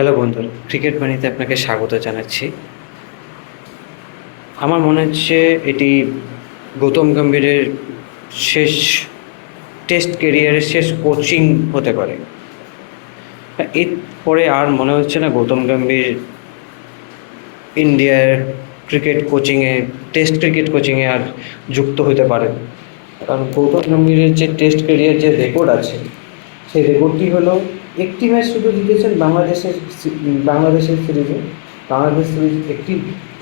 Hello বন্ধুরা, cricket বাণীতে আপনাকে স্বাগত জানাচ্ছি। আমার মনে হচ্ছে এটি গৌতম গম্ভীরের শেষ টেস্ট কেরিয়ারের শেষ কোচিং হতে পারে। এরপরে আর মনে হচ্ছে না গৌতম গম্ভীর ইন্ডিয়ার ক্রিকেট কোচিংয়ে টেস্ট ক্রিকেট কোচিংয়ে আর যুক্ত হতে পারে। কারণ গৌতম গম্ভীরের যে টেস্ট কেরিয়ার যে রেকর্ড আছে, সেই রেকর্ডটি হলো একটি ম্যাচ শুধু জিতেছেন বাংলাদেশের সিরিজে। বাংলাদেশ সিরিজ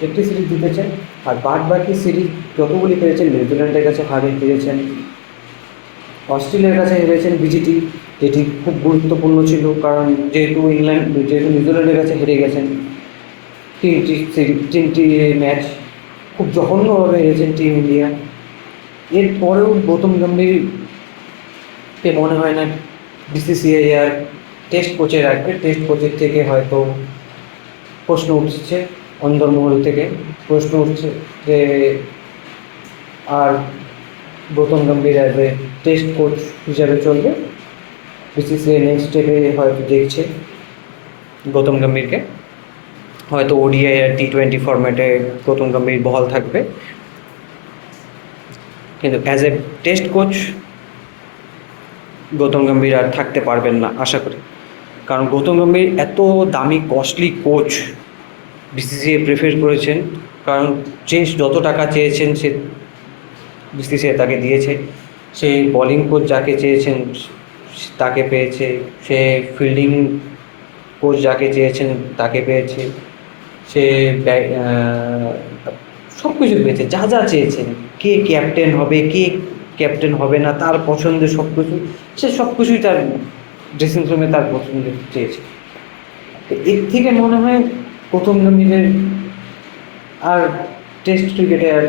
একটি সিরিজ জিতেছেন, আর বাদ বাকি সিরিজ যতগুলি পেরেছেন নিউজিল্যান্ডের কাছে হেরেছেন, অস্ট্রেলিয়ার কাছে হেরেছেন বিজিটি, যেটি খুব গুরুত্বপূর্ণ ছিল কারণ যেহেতু নিউজিল্যান্ডের কাছে হেরে গেছেন। তিনটি ম্যাচ খুব জঘন্যভাবে হেরেছেন টিম ইন্ডিয়া। এরপরেও গৌতম গম্ভীরকে মনে হয় না বিসিসিআই আর টেস্ট কোচে রাখবে। টেস্ট কোচের থেকে হয়তো প্রশ্ন উঠছে, অন্দরমহল থেকে প্রশ্ন উঠছে যে আর Gautam Gambhir as a test coach হিসাবে চলবে। বিসিসিআই নেক্সট স্টেপে হয়তো দেখছে গৌতম গম্ভীরকে, হয়তো ওডিআই আর টি20 ফরম্যাটে গৌতম গম্ভীর বহাল থাকবে, কিন্তু as a test coach Gautam Gambhir আর থাকতে পারবেন না আশা করি। কারণ গৌতম গম্ভীর এত দামি কস্টলি কোচ বিসিসিআই প্রেফার করেছেন, কারণ যত টাকা চেয়েছেন সে বিসিসিআই তাকে দিয়েছে। সে বোলিং কোচ যাকে চেয়েছেন তাকে পেয়েছে, সে ফিল্ডিং কোচ যাকে চেয়েছেন তাকে পেয়েছে, সে সব কিছু পেয়েছে যা যা চেয়েছেন। কে ক্যাপ্টেন হবে, কে ক্যাপ্টেন হবে না, তার পছন্দের সব কিছু, সে সব কিছুই তার ড্রেসিং রুমে তার পছন্দের চেয়েছে। এর থেকে মনে হয় প্রথম গম্ভীরের আর টেস্ট ক্রিকেটে আর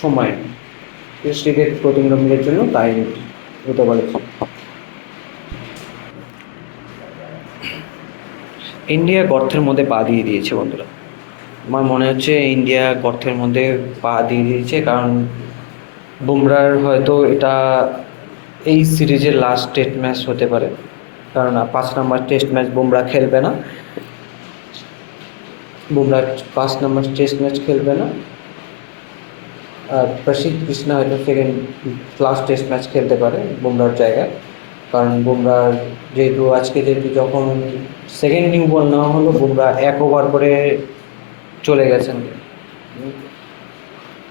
সময় টেস্ট ক্রিকেট প্রথম গম্ভীরের জন্য তাই হতে পারে। ইন্ডিয়া গর্তের মধ্যে পা দিয়ে দিয়েছে বন্ধুরা। আমার মনে হচ্ছে ইন্ডিয়া গর্তের মধ্যে পা দিয়ে দিয়েছে, কারণ বুমরার হয়তো এটা এই সিরিজের লাস্ট টেস্ট ম্যাচ হতে পারে। কারণ 5 নম্বর টেস্ট ম্যাচ বুমরা খেলবে না, বুমরা 5 নম্বর টেস্ট ম্যাচ খেলবে না। আর প্রসিদ্ধ কৃষ্ণা হয়তো লাস্ট টেস্ট ম্যাচ খেলতে পারে বুমরার জায়গায়। কারণ বুমরার যেহেতু যখন সেকেন্ড নিউ বল নেওয়া হলো, বুমরা 1 ওভার করে চলে গেছেন।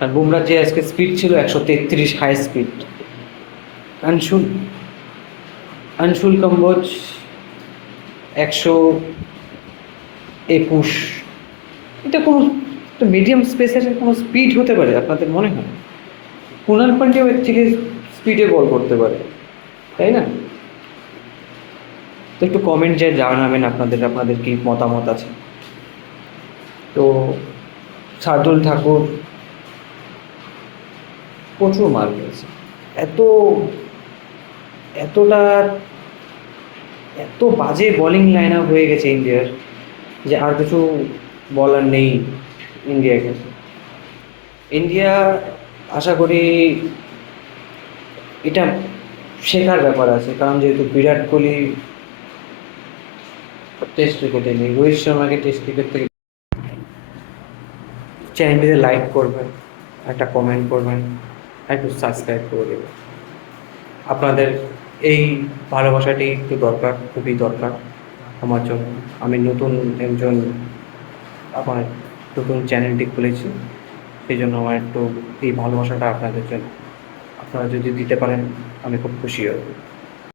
আর বুমরার যে আজকে স্পিড ছিল 133 হাই স্পিড। আনশুল কম্বোজ 121। এটা কোনো মিডিয়াম স্পেসের কোনো স্পিড হতে পারে আপনাদের মনে হয়? কুনাল পান্ডিয়াও এর থেকে স্পিডে বল করতে পারে, তাই না? তো একটু কমেন্ট যে জানাবেন আপনাদের কি মতামত আছে। তো শার্দুল ঠাকুর প্রচুর মার খেয়েছে। এত এতটা এত বাজে বোলিং লাইন আপ হয়ে গেছে ইন্ডিয়ার, যে আর কিছু বলার নেই ইন্ডিয়াকে। ইন্ডিয়া আশা করি এটা শেখার ব্যাপার আছে, কারণ যেহেতু বিরাট কোহলি টেস্ট ক্রিকেটে নেই, রোহিত শর্মাকে টেস্ট ক্রিকেট থেকে। চ্যানেলটিতে লাইক করবেন, একটা কমেন্ট করবেন, একটু সাবস্ক্রাইব করে দেবেন। আপনাদের এই ভালোবাসাটি একটু দরকার, খুবই দরকার আমার জন্য। আমি আমার নতুন চ্যানেলটি খুলেছি, সেই জন্য আমার একটু এই ভালোবাসাটা আপনাদের জন্য। আপনারা যদি দিতে পারেন আমি খুব খুশি হব।